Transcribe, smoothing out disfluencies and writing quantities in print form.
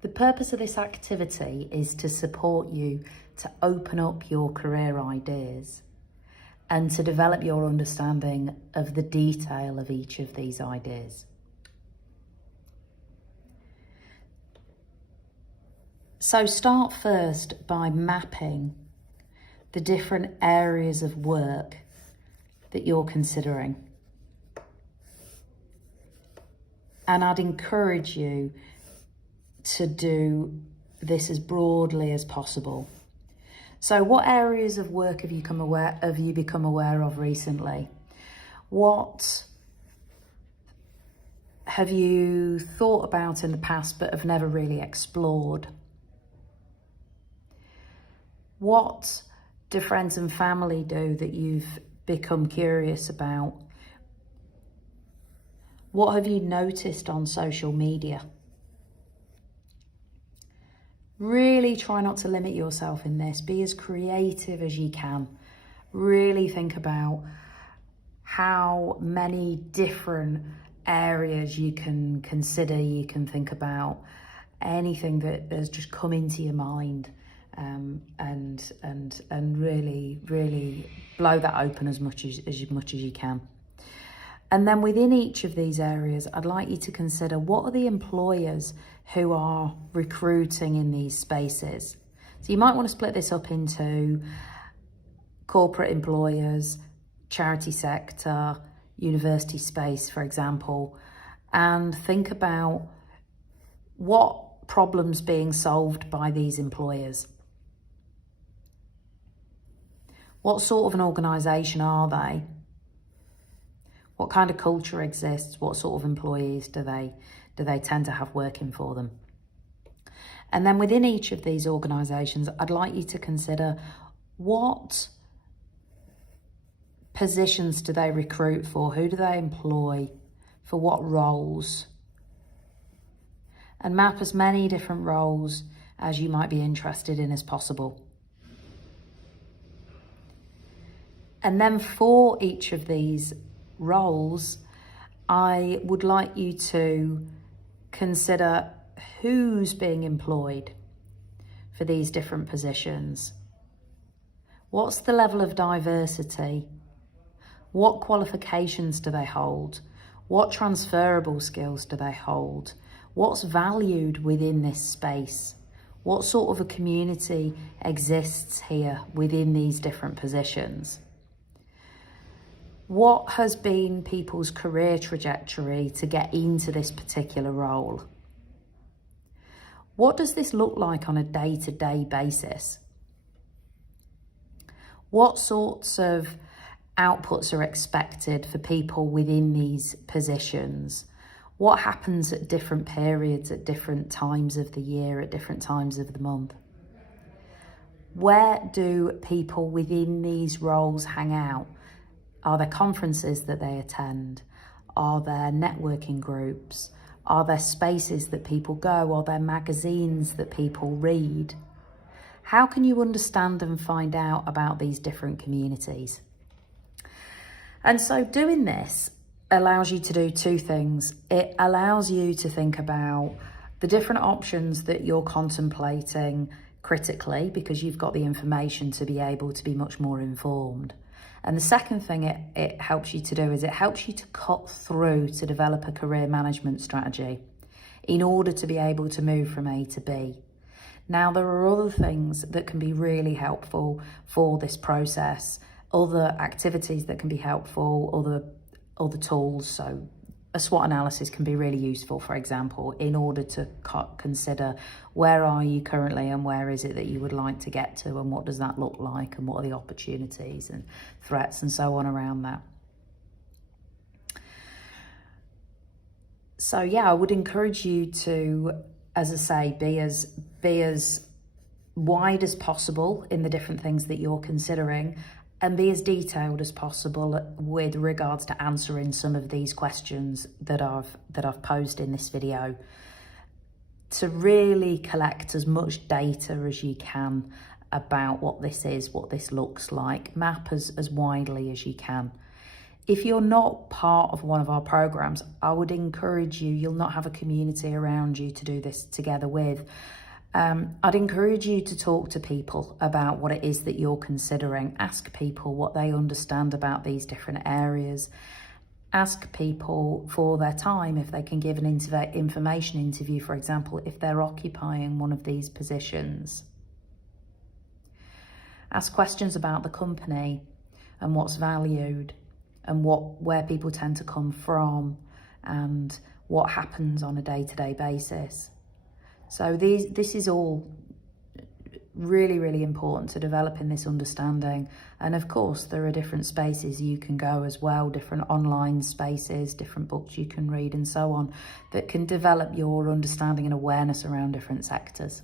The purpose of this activity is to support you to open up your career ideas and to develop your understanding of the detail of each of these ideas. So start first by mapping the different areas of work that you're considering. And I'd encourage you to do this as broadly as possible. So what areas of work have you become aware of recently? What have you thought about in the past but have never really explored? What do friends and family do that you've become curious about? What have you noticed on social media? Really try not to limit yourself in this. Be as creative as you can. Really think about how many different areas you can consider. You can think about anything that has just come into your mind, and really blow that open as much as you can. And then within each of these areas, I'd like you to consider, what are the employers who are recruiting in these spaces? So you might want to split this up into corporate employers, charity sector, university space, for example, and think about what problems being solved by these employers. What sort of an organisation are they? What kind of culture exists? What sort of employees do they tend to have working for them? And then within each of these organisations, I'd like you to consider, what positions do they recruit for? Who do they employ? For what roles? And map as many different roles as you might be interested in as possible. And then for each of these roles, I would like you to consider who's being employed for these different positions. What's the level of diversity? What qualifications do they hold? What transferable skills do they hold? What's valued within this space? What sort of a community exists here within these different positions? What has been people's career trajectory to get into this particular role? What does this look like on a day-to-day basis? What sorts of outputs are expected for people within these positions? What happens at different periods, at different times of the year, at different times of the month? Where do people within these roles hang out? Are there conferences that they attend? Are there networking groups? Are there spaces that people go? Are there magazines that people read? How can you understand and find out about these different communities? And so doing this allows you to do two things. It allows you to think about the different options that you're contemplating critically, because you've got the information to be able to be much more informed. And the second thing it helps you to do is it helps you to cut through to develop a career management strategy in order to be able to move from A to B. Now, there are other things that can be really helpful for this process, other activities that can be helpful, other tools. So a SWOT analysis can be really useful, for example, in order to consider, where are you currently and where is it that you would like to get to, and what does that look like, and what are the opportunities and threats and so on around that. So yeah, I would encourage you to, as I say, be as wide as possible in the different things that you're considering, and be as detailed as possible with regards to answering some of these questions that I've posed in this video, to really collect as much data as you can about what this is, what this looks like. Map as widely as you can. If you're not part of one of our programs, I would encourage you, you'll not have a community around you to do this together with. I'd encourage you to talk to people about what it is that you're considering. Ask people what they understand about these different areas. Ask people for their time if they can give an information interview, for example, if they're occupying one of these positions. Ask questions about the company and what's valued and where people tend to come from and what happens on a day-to-day basis. So this is all really, really important to developing this understanding. And of course, there are different spaces you can go as well, different online spaces, different books you can read and so on, that can develop your understanding and awareness around different sectors.